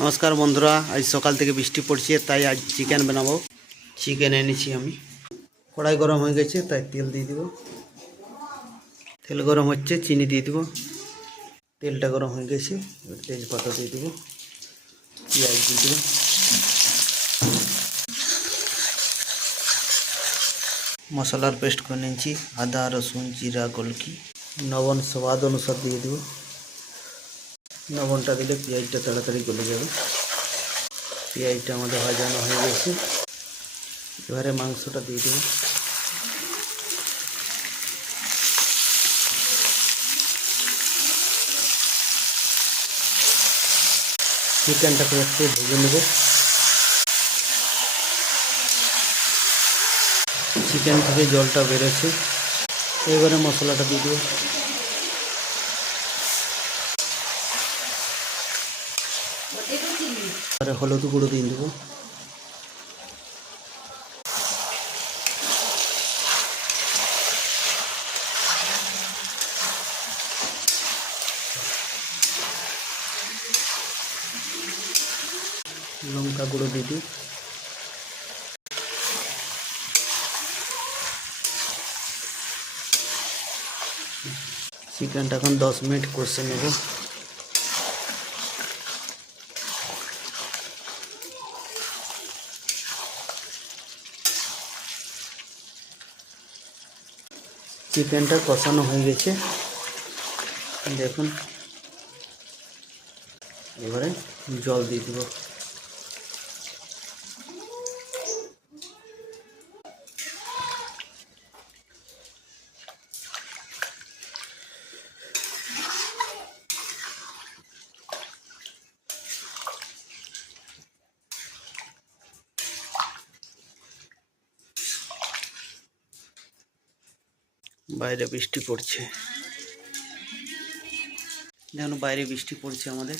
নমস্কার বন্ধুরা, আজ সকাল থেকে বৃষ্টি পড়ছে, তাই আজ চিকেন বানাবো। চিকেন এনেছি আমি। কড়াই গরম হয়ে গেছে, তাই তেল দিয়ে দিব। তেল গরম হচ্ছে, চিনি দিয়ে দিব। তেলটা গরম হয়ে গেছে, তেজপাতা দিয়ে দিব, পেঁয়াজ দিয়ে দিব। মশলার পেস্ট করে নিয়েছি, আদা রসুন জিরা গোলকি। লবণ স্বাদ অনুসার দিয়ে দিব। লবণটা দিলে পেঁয়াজটা তাড়াতাড়ি গলে যাবে। পেঁয়াজটা আমাদের ভাজানো হয়ে গেছে, এবারে মাংসটা দিয়ে দেব। চিকেনটাকে একটু ভেজে নেব। চিকেন থেকে জলটা বেরোচ্ছে, এবারে মশলাটা দিয়ে দেব। এবারে হলুদ গুঁড়ো দিয়ে দেবো। লঙ্কা গুঁড়ো দিয়ে দিই। চিকেনটা এখন 10 মিনিট কষে নেব। চিকেনটা কষানো হয়ে গেছে, দেখুন। এবারে জল দিয়ে দেব। বাইরে বৃষ্টি পড়ছে, দেখুন বাইরে বৃষ্টি পড়ছে। আমাদের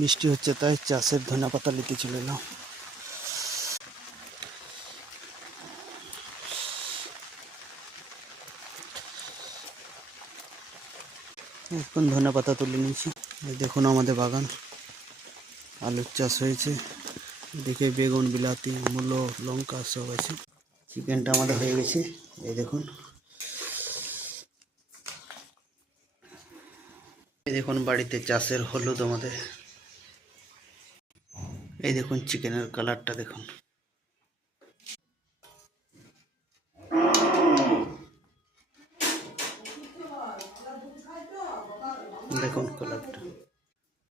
বৃষ্টি হচ্ছে, তাই চাষের ধনেপাতা নিতে চলে এলাম। এখন ধনেপাতা তুলে নিয়েছি। দেখুন আমাদের বাগান, আলুর চাষ হয়েছে। এদিকে বেগুন বিলাতি মূলো লঙ্কা সব আছে। চিকেনটা আমাদের হয়ে গেছে, এই দেখুন। এই দেখুন বাড়িতে চাষের হলুদ আমাদের। এই দেখুন চিকেনের কালারটা দেখুন, দেখুন কালারটা।